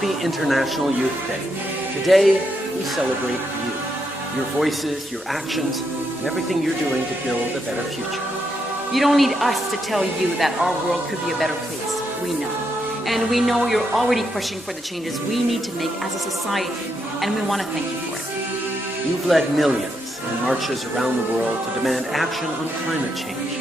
Happy International Youth Day. Today, we celebrate you, your voices, your actions, and everything you're doing to build a better future. You don't need us to tell you that our world could be a better place. We know. And we know you're already pushing for the changes we need to make as a society, and we want to thank you for it. You've led millions in marches around the world to demand action on climate change.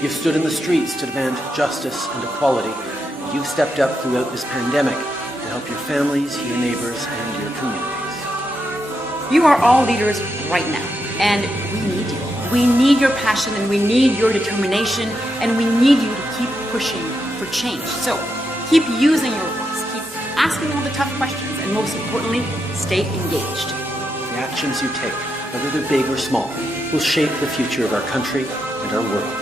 You've stood in the streets to demand justice and equality. You've stepped up throughout this pandemic to help your families, your neighbors, and your communities. You are all leaders right now, and we need you. We need your passion, and we need your determination, and we need you to keep pushing for change. So keep using your voice, keep asking all the tough questions, and most importantly, stay engaged. The actions you take, whether they're big or small, will shape the future of our country and our world.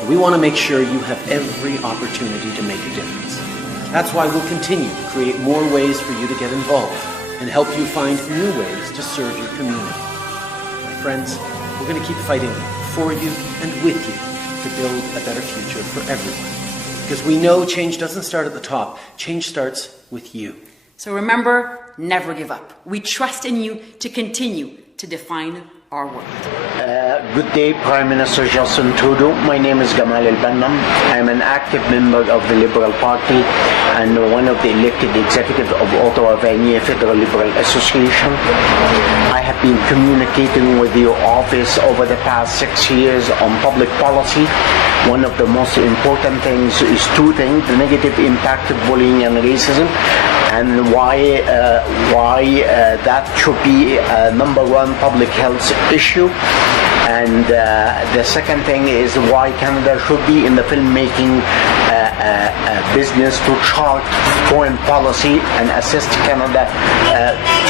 And we want to make sure you have every opportunity to make a difference. That's why we'll continue to create more ways for you to get involved and help you find new ways to serve your community. My friends, we're going to keep fighting for you and with you to build a better future for everyone. Because we know change doesn't start at the top. Change starts with you. So remember, never give up. We trust in you to continue to define our world. Good day, Prime Minister Justin Trudeau. My name is Gamal El-Bannam. I'm an active member of the Liberal Party and one of the elected executives of Ottawa Vanier Federal Liberal Association. I have been communicating with your office over the past 6 years on public policy. One of the most important things is two things: the negative impact of bullying and racism, and why that should be a #1 public health issue. And the second thing is why Canada should be in the filmmaking business to chart foreign policy and assist Canada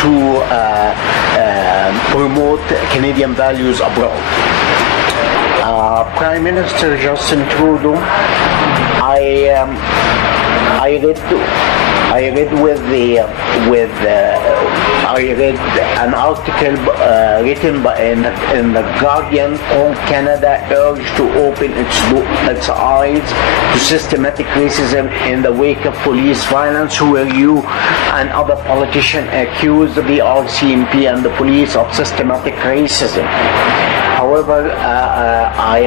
to promote Canadian values abroad. Prime Minister Justin Trudeau, I read an article written in the Guardian called "Canada urged to open its eyes to systematic racism in the wake of police violence," where you and other politicians accused the RCMP and the police of systematic racism. However, I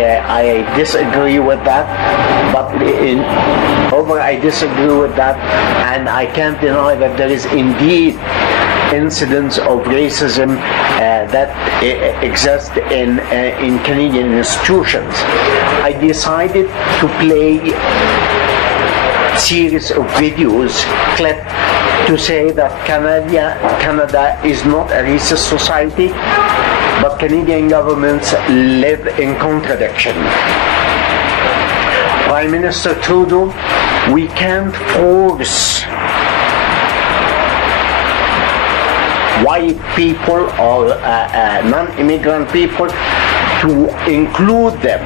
disagree with that, and I can't deny that there is indeed incidents of racism that exist in Canadian institutions. I decided to play a series of videos clip to say that Canada is not a racist society, but Canadian governments live in contradiction. Prime Minister Trudeau, we can't force white people or non-immigrant people to include them.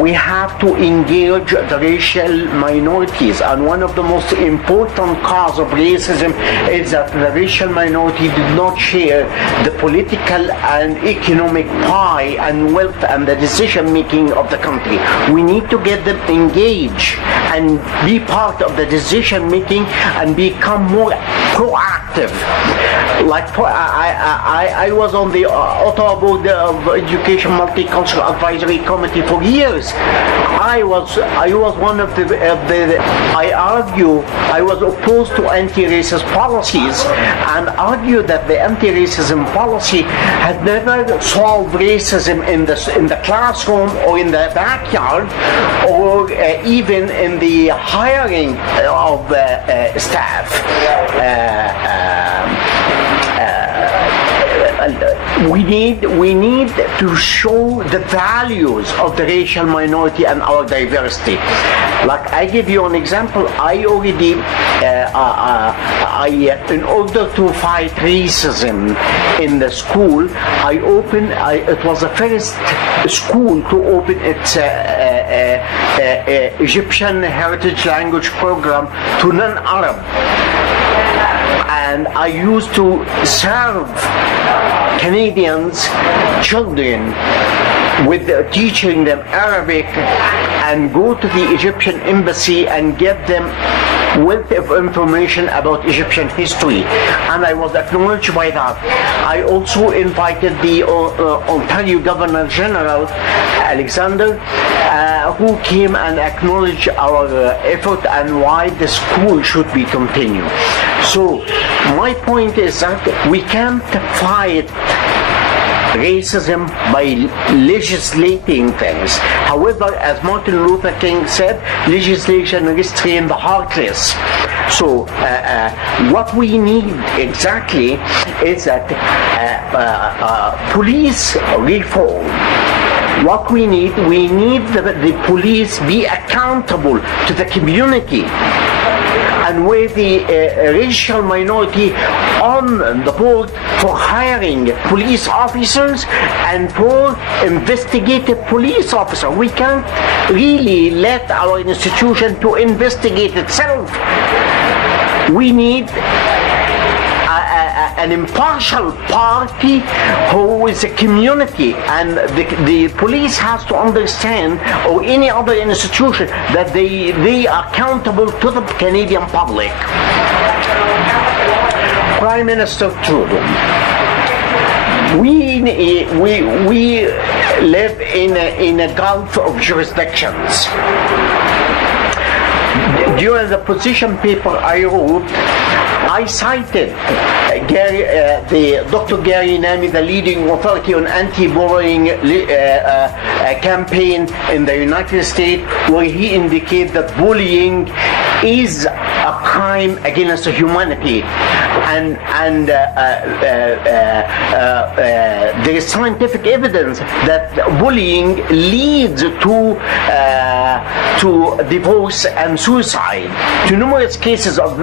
We have to engage the racial minorities, and one of the most important causes of racism is that the racial minority did not share the political and economic pie and wealth and the decision making of the country. We need to get them engaged and be part of the decision making and become more proactive. Like I was on the Ottawa Board of Education Multicultural Advisory Committee for years. I was one of the I was opposed to anti-racist policies and argued that the anti-racism policy had never solved racism in the classroom or in the backyard or even in the hiring of staff. We need to show the values of the racial minority and our diversity. Like, I give you an example. I already, in order to fight racism in the school, it was the first school to open its Egyptian heritage language program to non-Arab. And I used to serve Canadians, children, with teaching them Arabic and go to the Egyptian embassy and get them wealth of information about Egyptian history, and I was acknowledged by that. I also invited the Ontario Governor General Alexander, who came and acknowledged our effort and why the school should be continued. So my point is that we can't fight racism by legislating things. However, as Martin Luther King said, legislation restrains the heartless. So what we need exactly is that police reform. What we need the police be accountable to the community, and with the racial minority on the board for hiring police officers and for investigative police officers. We can't really let our institution to investigate itself. We need an impartial party who is a community, and the police has to understand, or any other institution, that they are accountable to the Canadian public. Prime Minister Trudeau, we live in a gulf of jurisdictions. During the position paper I wrote, I cited Dr. Gary Nami, the leading authority on anti-bullying campaign in the United States, where he indicated that bullying is a crime against humanity, and there is scientific evidence that bullying leads to divorce and suicide, to numerous cases of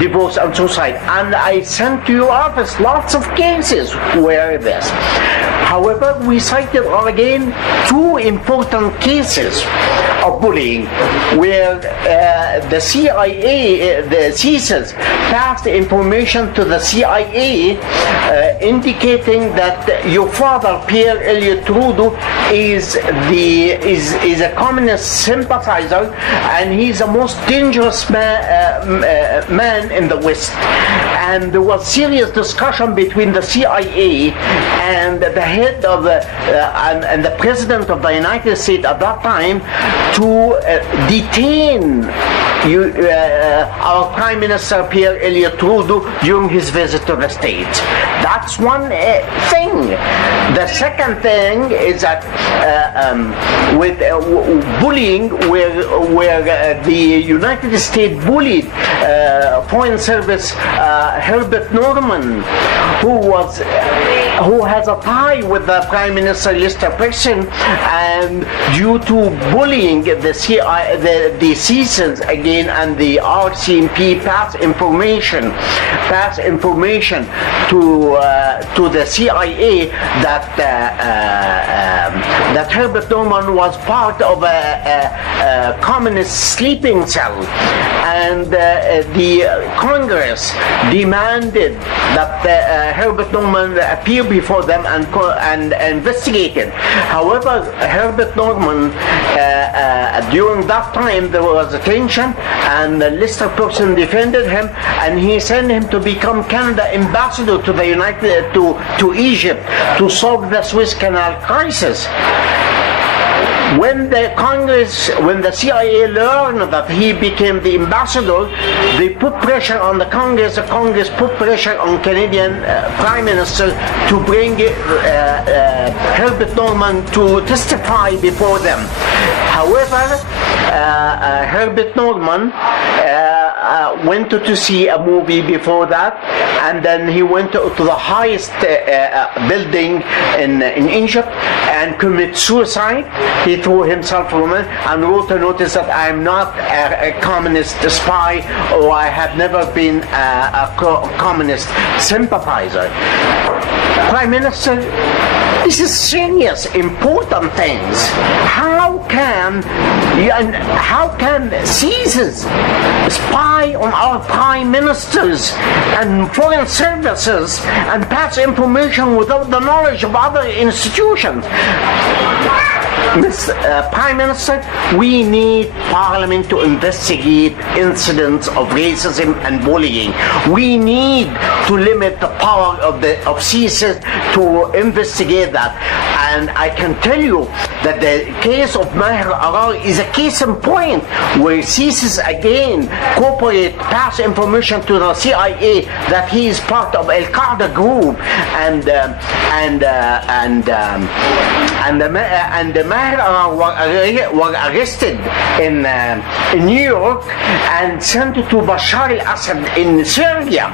divorce and suicide. And I sent to your office lots of cases where this. However, we cited again two important cases of bullying where the CIA, the CSIS, passed information to the CIA indicating that your father, Pierre Elliott Trudeau, is a communist sympathizer, and he's the most dangerous man in the West. And there was serious discussion between the CIA and the head of and the president of the United States at that time to detain our Prime Minister Pierre Elliott Trudeau during his visit to the States. That's one thing. The second thing is that with bullying, where the United States bullied Foreign Service Herbert Norman, who has a tie with the Prime Minister Lester Pearson, and due to bullying, the citizens again and the RCMP pass information to the CIA that Herbert Norman was part of a communist sleeping cell, and the Congress demanded that Herbert Norman appear before them and investigated. However, Herbert Norman, during that time there was a tension, and Lester Pearson defended him, and he sent him to become Canada ambassador to the to Egypt to solve the Suez Canal crisis. When the CIA learned that he became the ambassador, they put pressure on the Congress. The Congress put pressure on Canadian Prime Minister to bring Herbert Norman to testify before them. However, Herbert Norman went to see a movie before that, and then he went to the highest building in Egypt and committed suicide. He threw himself from it and wrote a notice that I am not a communist spy, or I have never been a communist sympathizer. Prime Minister, this is serious, important things. How can CSIS spy on our prime ministers and foreign services and pass information without the knowledge of other institutions? Prime Minister, we need Parliament to investigate incidents of racism and bullying. We need to limit the power of CSIS to investigate that. And I can tell you that the case of Maher Arar is a case in point where CSIS again pass information to the CIA that he is part of Al-Qaeda group, and Maher Arar were arrested in New York and sent to Bashar al-Assad in Syria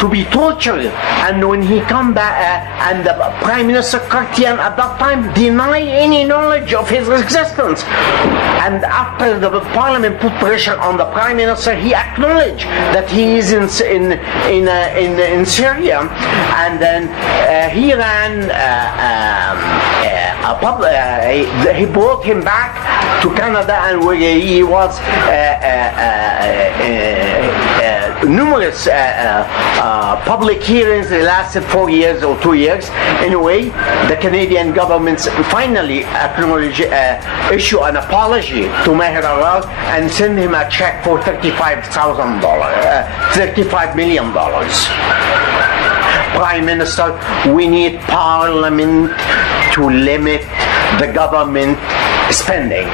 to be tortured. And when he come back, and the Prime Minister Kartian at that time denied any knowledge of his existence. And after the Parliament put pressure on the Prime Minister, he acknowledged that he is in Syria, and then he ran. He brought him back to Canada, and where he was numerous public hearings. They lasted 4 years or 2 years. Anyway, the Canadian government finally issue an apology to Maher Arar and send him a check for $35 million. Prime Minister, we need Parliament to limit the government spending.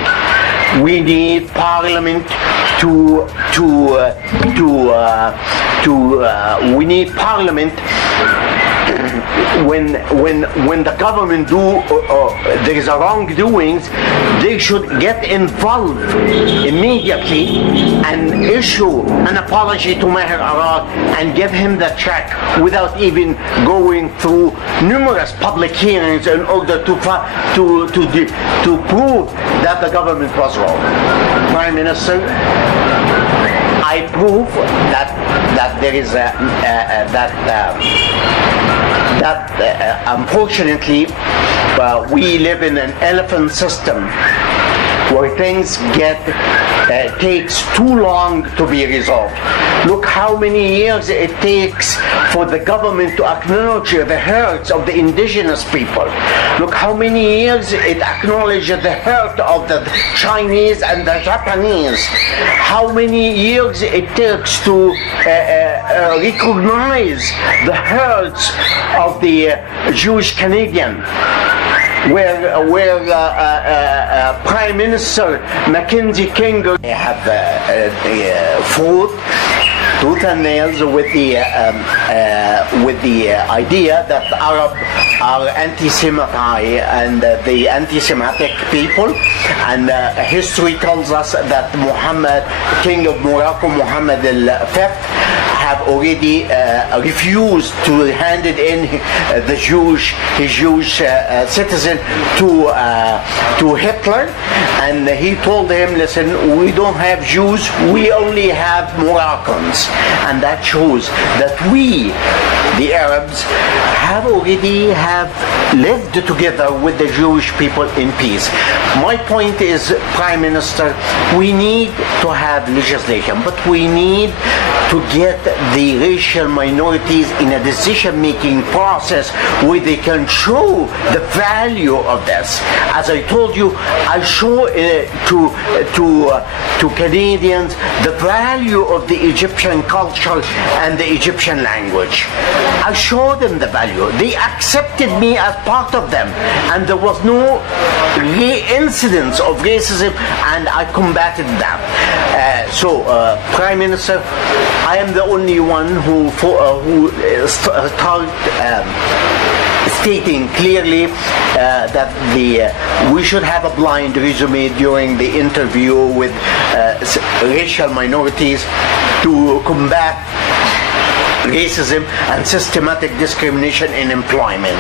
We need Parliament we need Parliament when the government there is a wrongdoings, they should get involved immediately and issue an apology to Maher Arar and give him the check without even going through numerous public hearings in order to prove that the government was wrong. Prime Minister, I prove that there is unfortunately we live in an elephant system where things takes too long to be resolved. Look how many years it takes for the government to acknowledge the hurts of the indigenous people. Look how many years it acknowledges the hurt of the Chinese and the Japanese. How many years it takes to recognize the hurts of the Jewish Canadian. Where Prime Minister Mackenzie King have fought tooth and nails with the idea that Arab are anti-Semitic and the anti-Semitic people, and history tells us that Muhammad, King of Morocco, Muhammad V, have already refused to hand it in his Jewish citizen to Hitler, and he told him, listen, we don't have Jews, we only have Moroccans. And that shows that we, the Arabs, have already lived together with the Jewish people in peace. My point is, Prime Minister, we need to have legislation, but we need to get the racial minorities in a decision-making process where they can show the value of this. As I told you, I show to Canadians the value of the Egyptian culture and the Egyptian language. I showed them the value. They accepted me as part of them, and there was no incidents of racism, and I combated that. Prime Minister, I am the only one who started stating clearly that we should have a blind resume during the interview with racial minorities to combat racism and systematic discrimination in employment.